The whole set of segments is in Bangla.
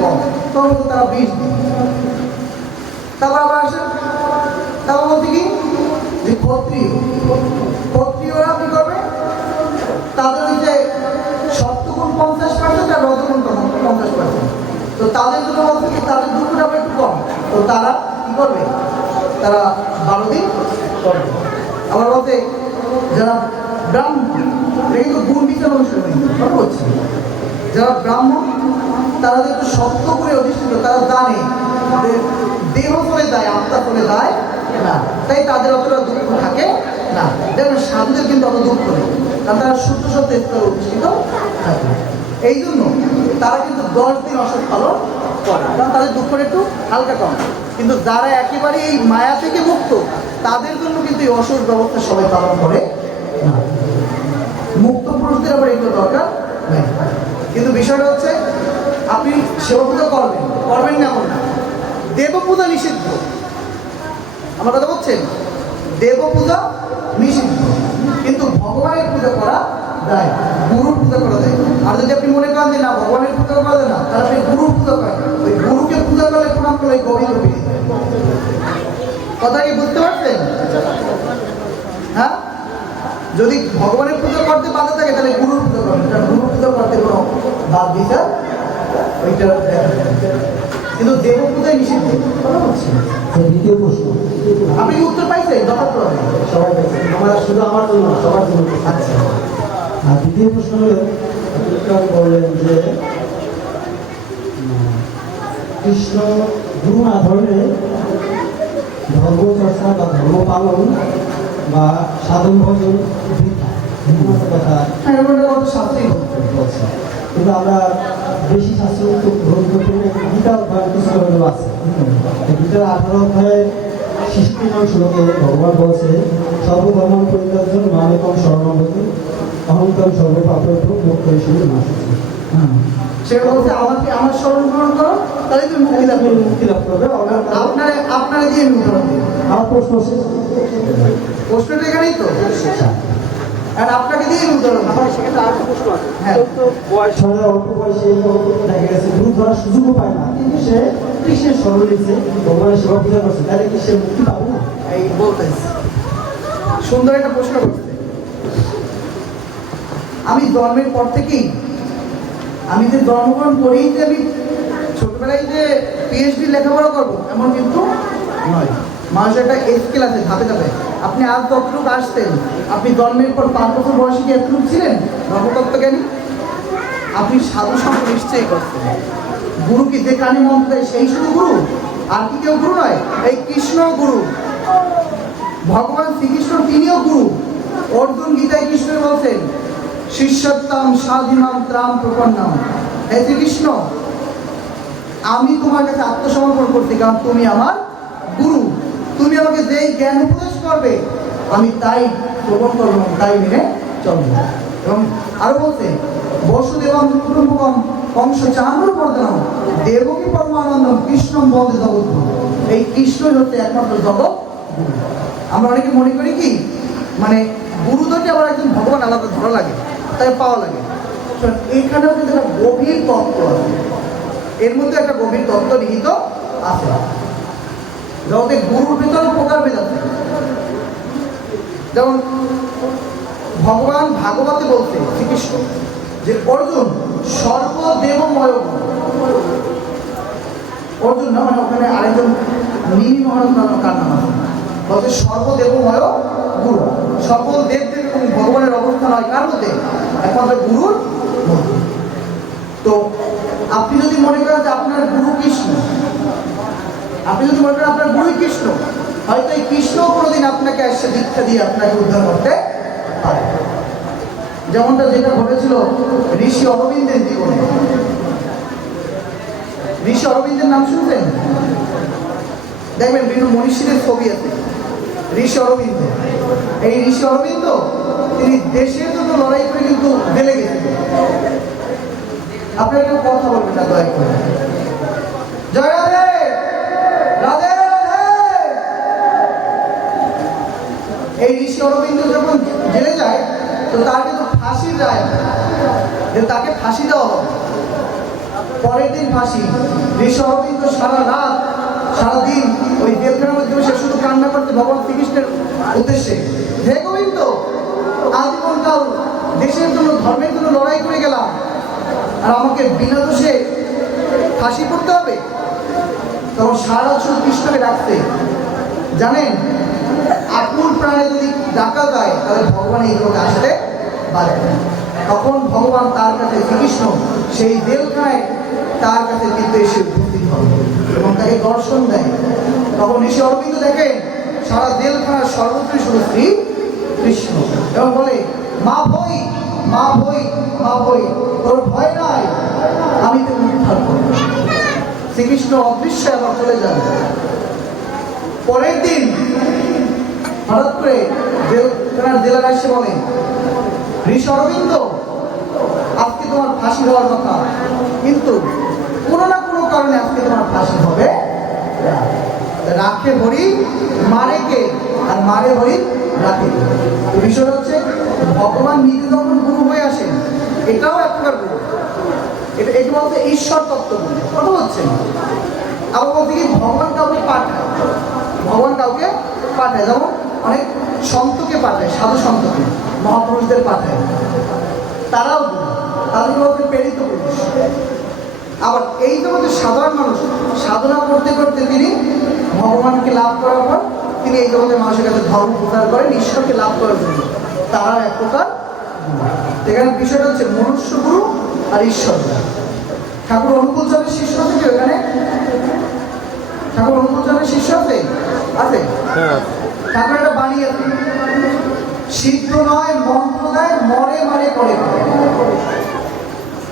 কম, তখন তারা বিষ দিত তারপর আবার আসেন। তারপর বলতে কি? যে ক্ষত্রিয়, ক্ষত্রিয়রা কি করবে? তাদের ওই যে সপ্তগুণ পঞ্চাশ পার্সেন্ট আর রজগুণ পঞ্চাশ পার্সেন্ট তো তাদের জন্য বলতে কি? তাদের দুপুরটা একটু কম। তো তারা কি করবে? তারা বারো দিন করবে আবার বলতে, যারা ব্রাহ্মণ এটা কিন্তু গুণ বিচার অনুসারে কথা বলছি, যারা ব্রাহ্মণ তারা যেহেতু সত্য করে অধিষ্ঠিত, তারা জানে দেহ ফলে যায়, আত্মা ফলে যায়, না। তাই তাদের অতটা দুঃখ থাকে না। যেমন সাধুদের কিন্তু অত দুঃখ নেই, কারণ তারা শুদ্ধ সত্য স্তরে অধিষ্ঠিত থাকে। এই জন্য তারা কিন্তু দশ দিন অসৎ পালন করে, কারণ তাদের দুঃখটা একটু হালকা কম। কিন্তু যারা একেবারে এই মায়া থেকে মুক্ত, তাদের জন্য কিন্তু এই অসৎ ব্যবস্থা সবাই পালন করে না। মুক্ত পুরুষদের আবার এগুলো দরকার নেই। কিন্তু বিষয়টা হচ্ছে আপনি সেবা পূজা করবেন করবেন না এমন না। দেব পূজা নিষিদ্ধ। আমার কথা বলছেন দেব পূজা নিষিদ্ধ। কিন্তু ভগবানের পূজা করা যায় গুরুর পূজা করা যায় আর যদি আপনি মনে করেন যে না, ভগবানের পূজা করা যায় না, তাহলে আপনি গুরুর পূজা করেন। ওই গুরুকে পূজা করলে প্রণাম করলে ওই পেয়ে কথা কি বুঝতে পারছেন? হ্যাঁ? যদি ভগবানের পূজা করতে বাধা থাকে, তাহলে গুরুর পুজো কারণ গুরুর পুজো করতে কোনো বাদ বিচার ওইটা কিন্তু দেব পূজায় নিষিদ্ধ কথা বলছি। দ্বিতীয় প্রশ্ন। আপনি কি উত্তর পাইছেন? সবাই। আমার শুধু আমার জন্য সবার জন্য আচ্ছা। আর দ্বিতীয় প্রশ্ন হলো বললেন যে কৃষ্ণ গুরু না ধরলে ধর্ম চর্চা বা ধর্ম পালন বা সাধন ভজন কথা হ্যাঁ কিন্তু আমরা বেশি শাস্ত্র গ্রন্থ পড়ি না, গীতা অধ্যায় কিছু আছে। গীতার আঠারো অধ্যায়ে শিশু শ্লোকে ভগবান বলছে সর্বধর্ম পরিত্যাজ্য মানবম শরণাগতি অহংকার মুক্ত হিসেবে নাশ হচ্ছে সে বলছে আমাকে আমার স্মরণ গ্রহণ করো? তাহলে তুমি মুক্তি লাভ করবে। মুক্তি লাভ করবে আপনার আপনারা দিয়ে আমি আমার প্রশ্ন শেষ। প্রশ্নটা এখানেই তো? আর আপনাকে দিয়ে আমি উদাহরণ আমার সেখানে আরেকটা প্রশ্ন আছে। হ্যাঁ। তো বয়স ছয় অল্প বয়সে দেখা গেছে গুরু ধরার সুযোগও পায় না। কিন্তু সে কৃষ্ণের ভগবানের সেবা পূজা করছে। তাহলে কি সে মুক্তি পাবে না? এই বলতেছি। সুন্দর একটা প্রশ্ন করছে। আমি জন্মের পর থেকেই আমি যে জন্মগ্রহণ করেই যে আমি ছোটবেলায় যে পিএইচডি লেখাপড়া করব এমন কিন্তু নয়। মানুষের একটা স্কেল আছে, ধাপে ধাপে। আপনি আজ যতটুকু আসতেন, আপনি জন্মের পর পাঁচ বছর বয়সে কি এতটুকু ছিলেন? নবতত্ত্ব জ্ঞানী আপনি সাধু সঙ্গ নিশ্চয়ই করতেন। গুরু কি যে কানে মন্ত্র দেয়, সেই শুধু গুরু? আর কি কেউ গুরু নয়, এই কৃষ্ণ গুরু। ভগবান শ্রীকৃষ্ণ, তিনিও গুরু। অর্জুন গীতায় কৃষ্ণ বলছেন, শিষ্যত্তম স্বাধীনাম ত্রাম প্রপন্নম। হে শ্রীকৃষ্ণ, আমি তোমার কাছে আত্মসমর্পণ করছি, কারণ তুমি আমার গুরু। তুমি আমাকে যেই জ্ঞান উপদেশ করবে, আমি তাই শ্রবণ করব তাই মেনে চলবো। এবং আরও বলছে, বসুদেবম, কুটুম্বকম কংস চান্দ্র বর্ধনম, দেবকী পরমানন্দম, কৃষ্ণম বন্দে জগৎ এই কৃষ্ণই হচ্ছে একমাত্র জগৎ। আমরা অনেকে মনে করি কি মানে গুরু ধরতে আবার একজন ভগবান আলাদা ধরা লাগে, তাই পাওয়া লাগে। এখানেও কিন্তু একটা গভীর তত্ত্ব আছে। এর মধ্যে একটা গভীর তত্ত্ব নিহিত আছে। জগতে গুরুর ভিতরে প্রকার ভেদ আছে যেমন ভগবান ভাগবতে বলতে শ্রীকৃষ্ণ, যে অর্জুন সর্বদেবময়। অর্জুন না মানে ওখানে আরেকজন নীল মহারাজ নামে কার নাম আছে। বলছে সর্বদেবময় গুরু। সকল দেব দেব ভগবানের অবস্থান হয় কার মধ্যে? একমাত্র গুরুর মধ্যে। তো আপনি যদি মনে করেন যে আপনার গুরু কৃষ্ণ আপনি যদি মনে করেন আপনার গুরুই কৃষ্ণ, হয়তো এই কৃষ্ণ কোনোদিন আপনাকে এসে দীক্ষা দিয়ে আপনাকে উদ্ধার করতে পারে। যেমনটা যেটা ঘটেছিল ঋষি অরবিন্দের জীবনে। ঋষি অরবিন্দের নাম শুনছেন? দেখবেন বিভিন্ন মনীষীদের ছবি আছে। ঋষি অরবিন্দ। এই ঋষি অরবিন্দ, তিনি দেশের জন্য লড়াই করে কিন্তু জেলে গেছিলেন আপনারা কেউ কথা বলবেন না দয়া করে। জয় এই ঋষি অরবিন্দ যখন জেলে যায়, তো তার কিন্তু ফাঁসির রায় যে তাকে ফাঁসি দেওয়া পরের দিন ফাঁসি। ঋষি অরবিন্দ সারা রাত সারাদিন ওই জেলখানার মধ্যে সে শুধু কান্না করতে, ভগবান শ্রীকৃষ্ণের উদ্দেশ্যে। হে গোবিন্দ আজীবনকাল দেশের জন্য, ধর্মের জন্য লড়াই করে গেলাম। আর আমাকে বিনা দোষে ফাঁসি করতে হবে। তখন সারা শুধু কৃষ্ণকে ডাকতে জানেন প্রাণে যদি ডাকা যায়, তাহলে ভগবান এই লোকে আসতে পারে তখন ভগবান তার কাছে শ্রীকৃষ্ণ সেই জেলখানায় তার কাছে কিন্তু এসে উপস্থিত হন এবং তাকে দর্শন দেয় তখন ঋষি অরবিন্দ দেখেন, সারা জেলখানার সর্বত্রই শুধু শ্রী কৃষ্ণ এবং বলে, মা ভই মা ভই মা ভই, তোর ভয় নাই, আমি তো উদ্ধার করব। শ্রীকৃষ্ণ অদৃশ্য আবার চলে যান। পরের দিন হঠাৎ করে জেলখানার জেলার এসে বলে, ঋষি অরবিন্দ, আজকে তোমার ফাঁসি হওয়ার কথা। কিন্তু কোনো না কোনো কারণে আজকে তোমার ফাঁসি হবে। রাখে হরি, মারে কে? আর মারে হরি রাখে। বিষয় হচ্ছে, ভগবান নিজে যখন গুরু হয়ে আসেন, এটাও এক প্রকার গুরু এটা এটি বলতে ঈশ্বর তত্ত্ব কথা হচ্ছে আবার বলতে কি, ভগবান কাউকে পাঠায়। ভগবান কাউকে পাঠায়। যেমন অনেক সন্তকে পাঠায়, সাধু সন্তকে মহাপুরুষদের পাঠায়। তারাও তাদের মধ্যে প্রেরিত পুরুষ। আবার এই মধ্যে সাধারণ মানুষ সাধনা করতে করতে তিনি ভগবানকে লাভ করার পর তিনি এই জগতে মানুষের কাছে ধর্ম প্রচার করেন ঈশ্বরকে লাভ করার জন্য। তারা এক প্রকার। এখানে বিষয়টা হচ্ছে মনুষ্য গুরু আর ঈশ্বর ঠাকুর অনুকূল চন্দ্রের শিষ্য আছে কি ওখানে? ঠাকুর অনুকূল চন্দ্রের শিষ্য আছে? আছে? ঠাকুর একটা বাণী আছে। সিদ্ধ নয়, মন্ত্র দেয় মরে মরে করে। করে।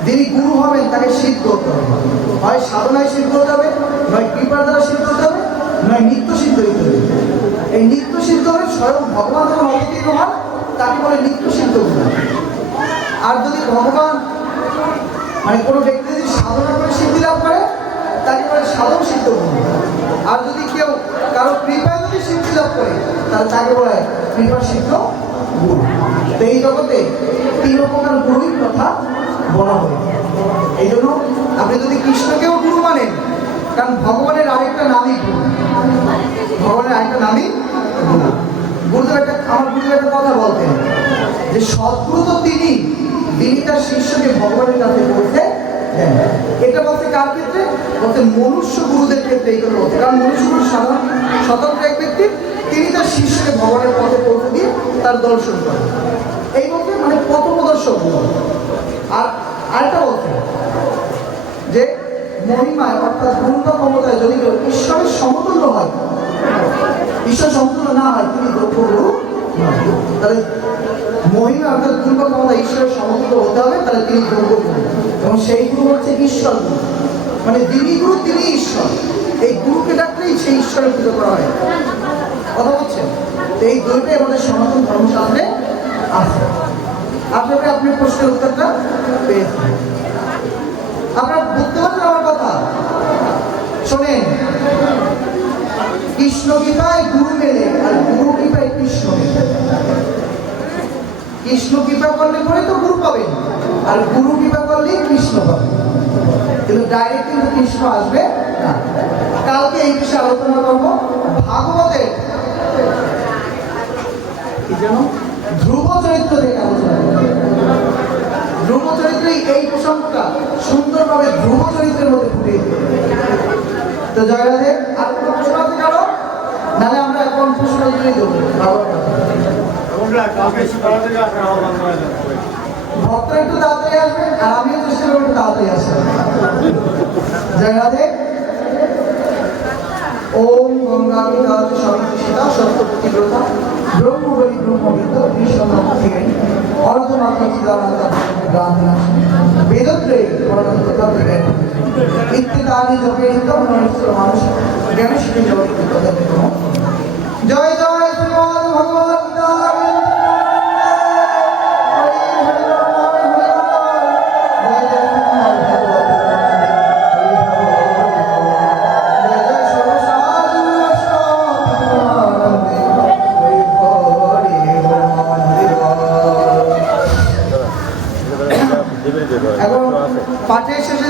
যিনি গুরু হবেন, তাকে সিদ্ধ হতে হবে। হয় সাধনায় সিদ্ধ হতে হবে, নয় কৃপার দ্বারা সিদ্ধ হতে হবে, নয় নিত্য সিদ্ধ হতে হবে। এই নিত্য সিদ্ধ হবে স্বয়ং ভগবান যখন অবতীর্ণ হন, তাকে বলে নিত্য সিদ্ধ গুরু আর যদি ভগবান মানে কোনো ব্যক্তি যদি সাধনা করে সিদ্ধি লাভ করে, তাকে বলে সাধন সিদ্ধ গুরু আর যদি কেউ কারও কৃপায় তাকে বলে তিন প্রকার গুরুই কথা বলা এই জন্য আপনি যদি কৃষ্ণকেও গুরু মানেন, কারণ ভগবানের আরেকটা নামই ভগবানের আরেকটা নামই গুরু। গুরুদেব একটা আমার গুরুদেব একটা কথা বলতেন যে সদ্গুরু তো তিনি তিনি তার শিষ্যকে ভগবানের কাছে পৌঁছে দেন। এটা বলতে কার ক্ষেত্রে? বলতে মনুষ্য গুরুদের ক্ষেত্রে এই কথা বলতে। কারণ মনুষ্য গুরু সাধারণ স্বতন্ত্র ব্যক্তি, তিনি তার শিষ্যকে ভগবানের পথে পৌঁছে দিয়ে তার দর্শন করেন। এই বলতে মানে পথ প্রদর্শক আর আরেকটা বলতে যে মহিমায় অর্থাৎ গুণ বা ক্ষমতায় যদি কেউ ঈশ্বরের সমতুল্য হয়, ঈশ্বর সমতুল্য না হয়, তিনি দ্রব্য গুরু তাহলে মহিমা অর্থাৎ গুণ ক্ষমতা ঈশ্বরের সমতুল্য হতে হবে, তাহলে তিনি দ্রব্য গুরু এবং সেই গুরু হচ্ছে ঈশ্বর গুরু। মানে যিনি গুরু, তিনি ঈশ্বর। এই গুরুকে ডাকলেই সেই ঈশ্বরের পুজো করা হয়। কথা বলছেন? এই দুইটাই আমাদের সনাতন ধর্মশাস্ত্রে আছে। আপনাকে আপনি প্রশ্নের উত্তরটা পেয়েছেন। আপনার বুঝতে পারছেন আমার কথা? শোনেন, কৃষ্ণ কৃপায় গুরু মেলে আর গুরু কৃপায় কৃষ্ণ কৃষ্ণ কৃপা করলে পরে তো গুরু পাবেন, আর গুরু কৃপা করলে কৃষ্ণ পাবেন। কিন্তু ডাইরেক্ট কিন্তু কৃষ্ণ আসবে না। কালকে এই বিষয়ে আলোচনা করব। ভাগবতের যেন ধ্রুব চরিত্র আলোচনা ধ্রুব চরিত্রে এই প্রসঙ্গটা সুন্দরভাবে ধ্রুব চরিত্রের মধ্যে দিল। তো জয়রাধে আর কোনো প্রশ্ন আছে কারও? নাহলে আমরা এখন প্রশ্ন দিয়ে দেবো। ভক্ত একটু তাড়াতাড়ি আসবে আর আমিও চেষ্টা করব একটু তাড়াতাড়ি আসবে জয় রাধে ওম গঙ্গা সীতা সত্যপতি ব্রতা ব্রহ্মবলী ব্রহ্মবিদ বিশ্বনাথ থেকে অর্ধমাত্র চিদানন্দ বেদত্রে থেকে ইত্যাদি জপে মনুষ্য মানুষ জ্ঞানেশ্বরী জয় জয় শ্রীমদ ভগবত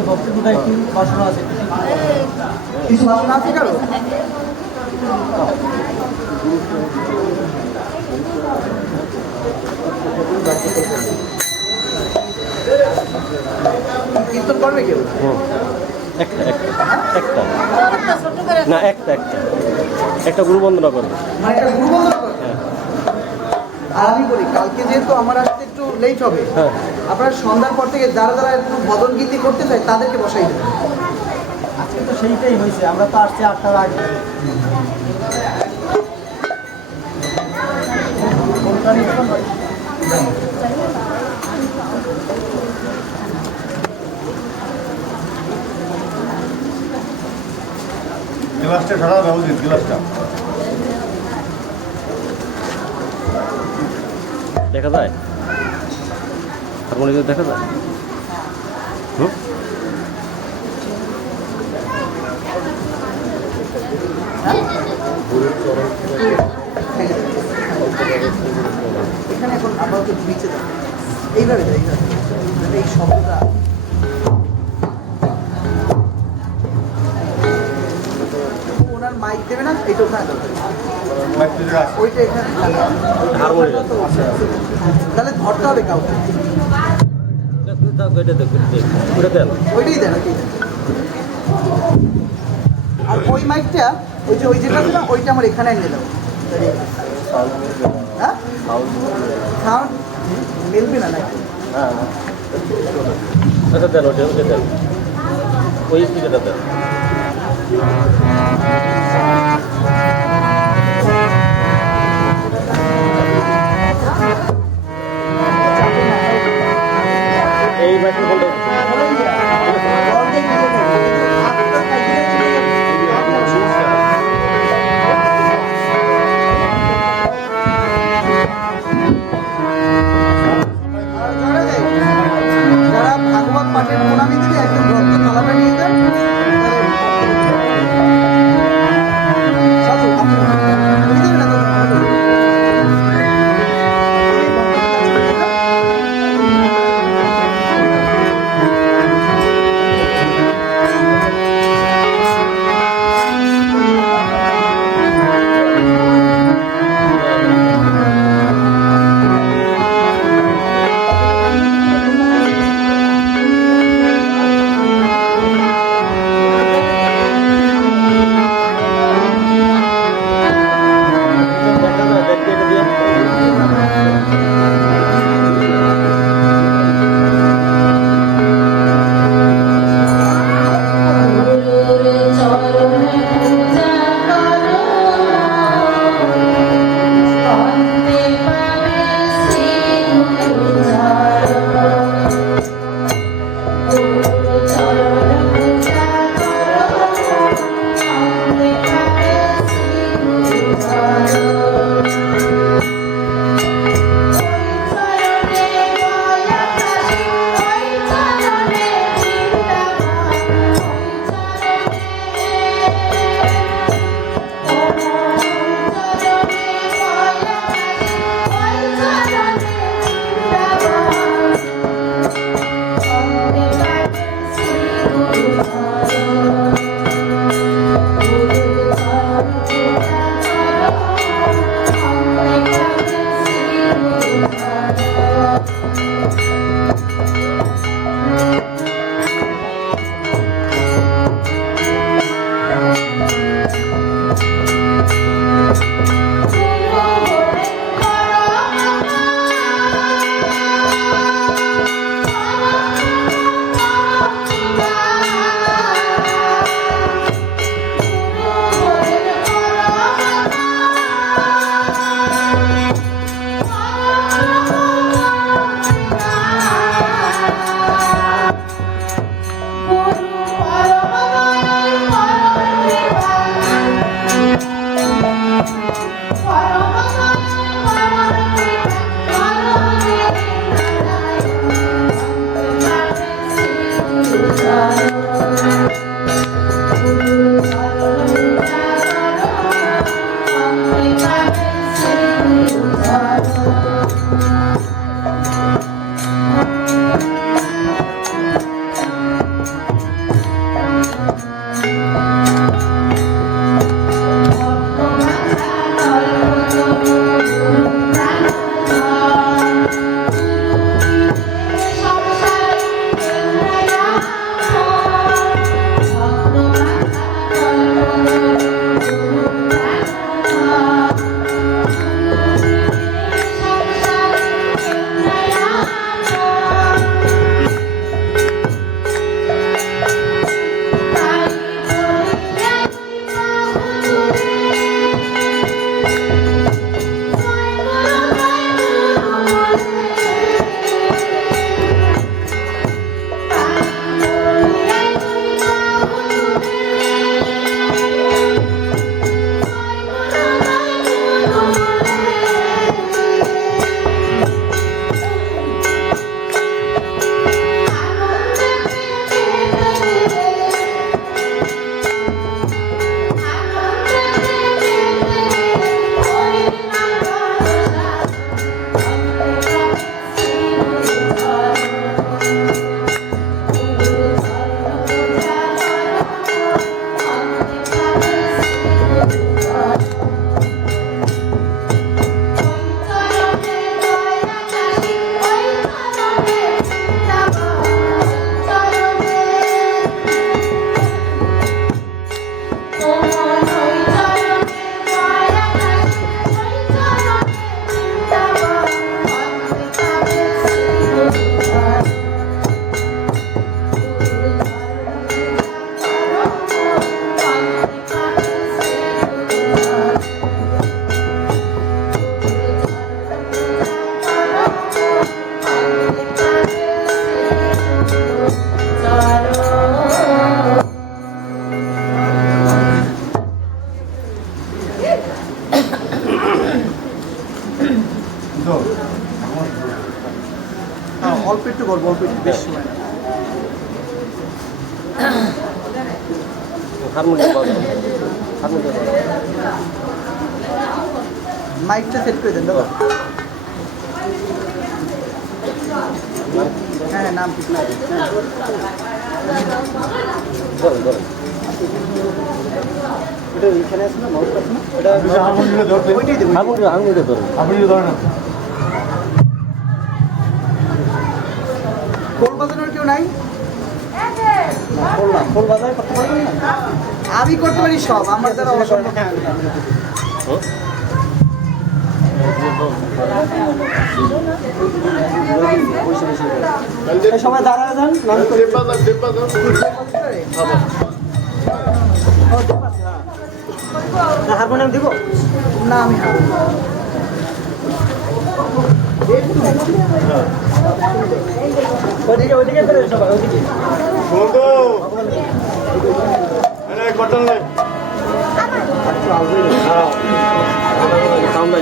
ও বারো বেজে গেছে? কিছু ভাষণ আছে কারও? কীর্তন করবে কেউ? একটা একটা একটা। না একটা একটা। একটা গুরু বন্দনা করবে। এটা গুরু বন্ধন করবে? আর আমি বলি কালকে যেহেতু আমার একটু লেট হবে। হ্যাঁ। আপনারা সন্ধ্যার পর থেকে যারা যারা একটু ভজন গীতি করতে চায় তাদেরকে বসাই দেবেন। আজকে তো সেইটাই হয়েছে আমরা তো আসছি আটটার আগে। গ্লাসটা সারা উচিত গ্লাসটা। দেখা যায়? হারমোনিয়াম দেখা যায় হুম? এখানে এখন আপাতত নিচে এইভাবে এই শব্দটা ওনার মাইক দেবে না? ওখানে ওইটা এখানে তাহলে ধরতে হবে কাউকে। এটা দেখো ওটা দেন। ওইটাই দেন ওইটাই আর ওই মাইকটা ওই যে ওই যেটা না ওইটা আমার এখানে এনে দাও। হ্যাঁ? সাউন্ড মিলবে না নাকি? আচ্ছা দেন ওটা ওটা দেন। ওই স্পিকারটা দেন। এই মাইক্রোফোনটা হারমোনিয়াম হারমোনিয়াম ধরেন। আপনি ধরেন। না বাজানোর কেউ নাই? আমি করতে পারি সব আমার দ্বারা অসম্ভব। এই সবাই দাঁড়ায় যান হারমোনিয়াম দিব? না আমি। ওইদিকে ওইদিকে সবাই কটন সাউন্ড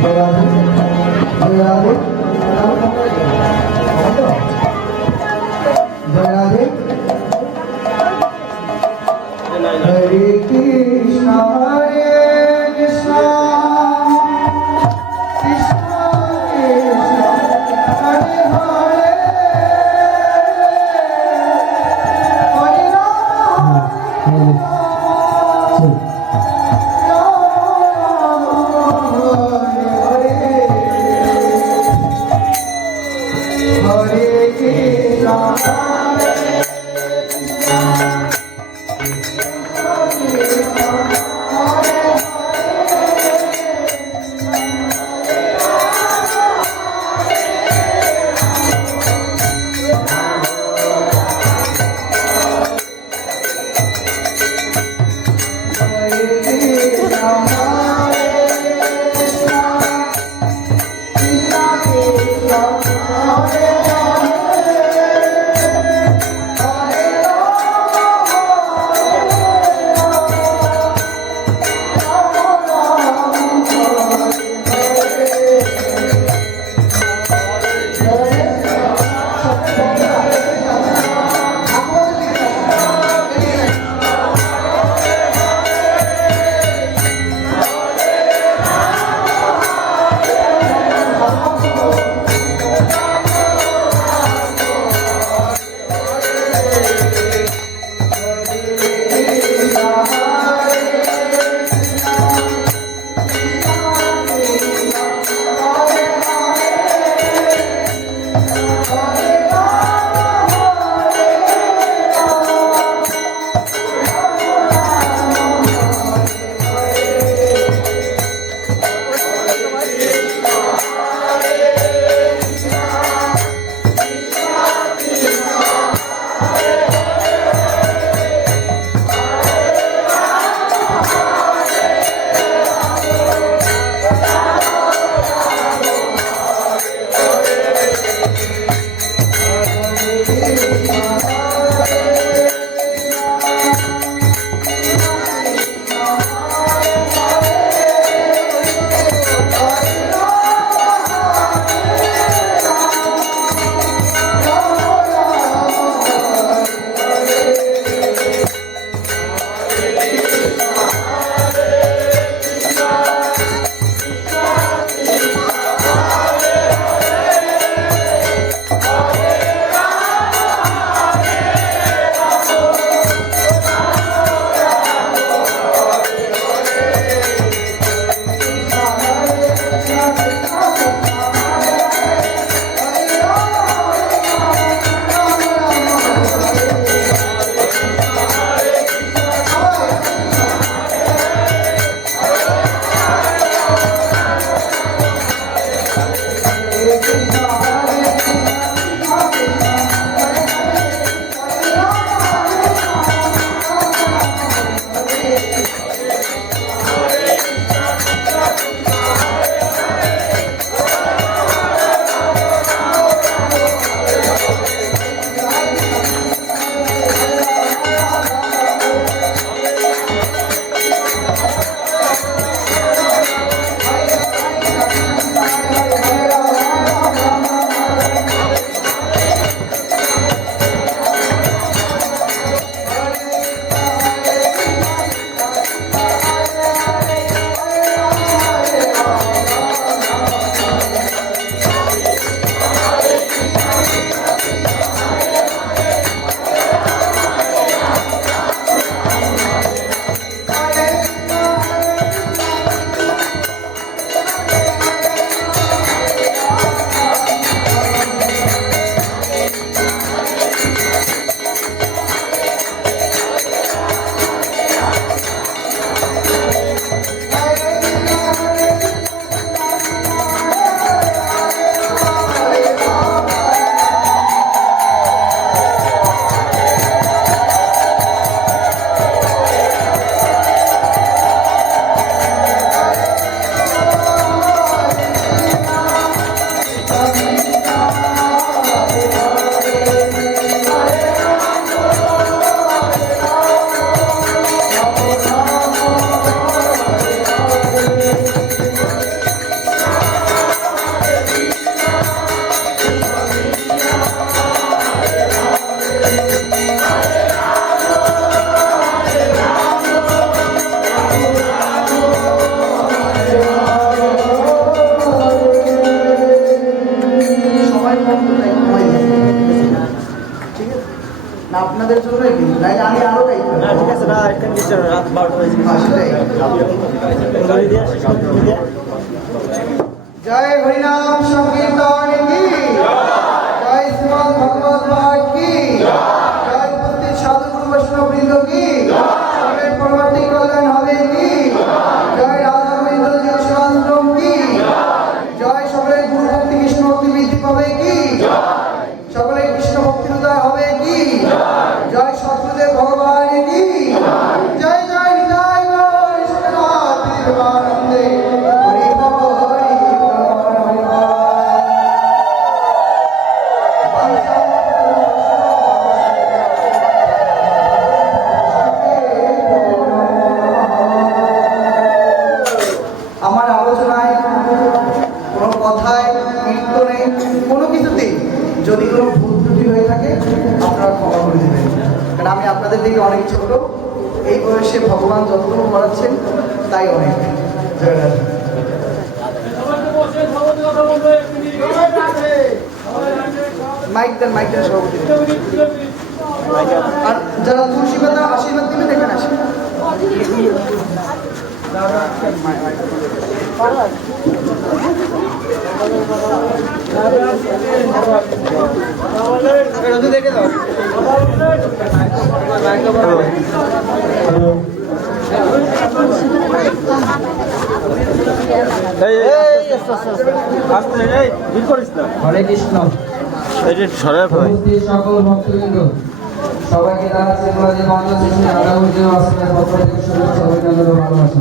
আছে আরে জয় হরিনাম সংকীর্তন কি? জয় শ্রীমদ ভগবত পাঠ কি? জয় উপস্থিত সাধু বৈষ্ণব বৃন্দ কি? কারণ আমি আপনাদের দিকে অনেক ছোট। এই বয়সে ভগবান যতটুকু করাচ্ছেন তাই অনেক। মাইক দেন মাইক দেন সভাপতি। আর যারা তুলসী পাতা আশীর্বাদ দিবেন এখানে আসেন। হরে কৃষ্ণ সকল ভক্তবৃন্দ সবাইকে জানাচ্ছি প্রতি বন্ধ থেকে শুভেচ্ছা অভিনন্দন ভালোবাসা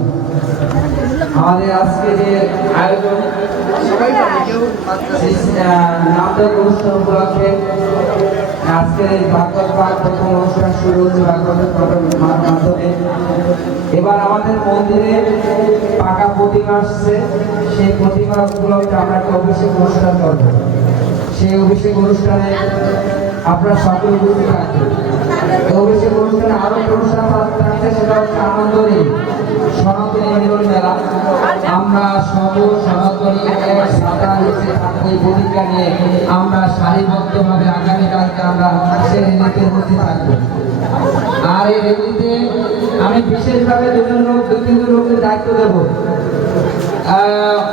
আমাদের আজকে যে আয়োজন বাদ নামদার অনুষ্ঠান উপলক্ষে আজকের এই ভাগবত পাঠ প্রথম অনুষ্ঠান শুরু হচ্ছে ভাগবতের পাঠের মাধ্যমে। এবার আমাদের মন্দিরে পাকা প্রতিমা আসছে। সেই প্রতিমা উপলক্ষে আমরা একটা অভিষেক অনুষ্ঠান করব। সেই অভিষেক অনুষ্ঠানে আপনারা সকলে উপস্থিত থাকবেন। এই অভিষেক অনুষ্ঠানে আরও অনুষ্ঠান থাকছে সেটা হচ্ছে আনন্দ নেই আমরা সব সনাতনী সাদা নিচে এই ভূমিকা নিয়ে আমরা সারিবদ্ধভাবে আর এই আমি বিশেষভাবে দুজন লোক দু তিনজন লোকের দায়িত্ব দেব।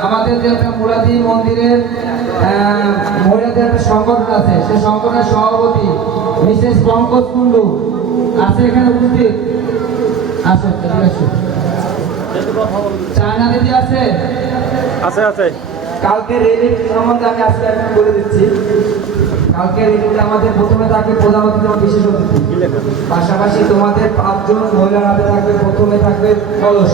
আমাদের যে একটা মুরাদি মন্দিরের মহিলাদের একটা সংগঠন আছে, সেই সংগঠনের সভাপতি মিসেস পঙ্কজ কুন্ডু আছে এখানে উপস্থিত? আসো ঠিক আছে চায়না দিদি আছে? আছে আছে। কালকে রেলি সম্বন্ধে আমি আজকে একটু বলে দিচ্ছি। কালকে রেলিতে আমাদের প্রথমে থাকবে প্রধান অতিথি বিশেষ অতিথি পাশাপাশি তোমাদের পাঁচজন মহিলার হাতে থাকবে প্রথমে থাকবে কলস।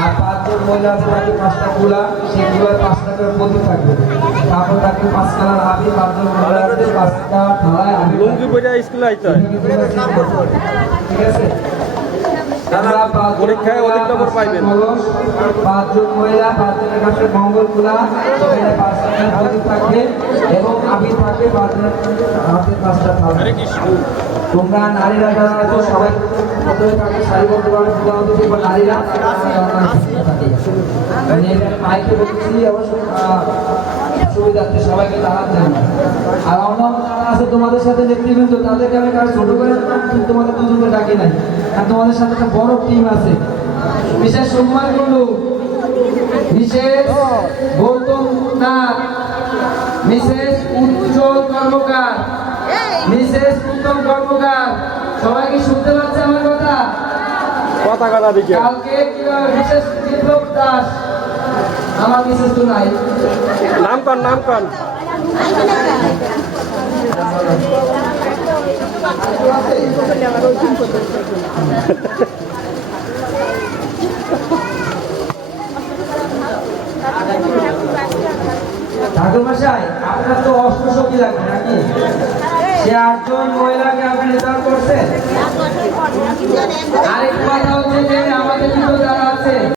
আর পাঁচজন মহিলার হাতে থাকবে পাঁচটা কুলা সেই কুলার পাঁচটা করে প্রদীপ থাকবে। তারপর থাকবে পাঁচ কালার আবি পাঁচজন মহিলার হাতে পাঁচটা থালায় আবি লুঙ্গি পরে স্কুলে আইতে হয়। ঠিক আছে? পরীক্ষায় অধিক নম্বর পাইবেন। পাঁচজন মহিলা পাঁচজনের কাছে মঙ্গলগুলা পাঁচজনের থাকবে এবং আবির থাকবে পাঁচজনের হাতে পাঁচটা তোমরা নারীরা যারা আছো সবাই থাকে সারিবদ্ধভাবে পূজা হতে দেখব নারীরা থাকে মাইকে বলছি অবশ্য আহ, সুবিধার্থে সবাইকে দাঁড়াতে হবে আর অন্যান্য যারা আছে তোমাদের সাথে নেতৃবৃন্দ তাদেরকে আমি কারও ছোট করে তোমাদের দুজনকে ডাকি নাই। আর তোমাদের সাথে একটা বড় টিম আছে। বিশেষ সম্মান করল বিশেষ গৌতম নাথ মিসেস উজ্জ্বল কর্মকার। মিসেস উত্তম কর্মকার। সবাই কি শুনতে পাচ্ছে আমার কথা? পতাকা না দিকে কালকে বিশেষ বিপ্লব দাস? আমার মিসেস তো নাই। নাম কন নাম কন ঠাকুর মশাই আপনার তো অষ্টশক্তি লাগবে নাকি? সে আটজন মহিলাকে আপনি নির্ধারণ করছেন? আরেক কথা হচ্ছে যে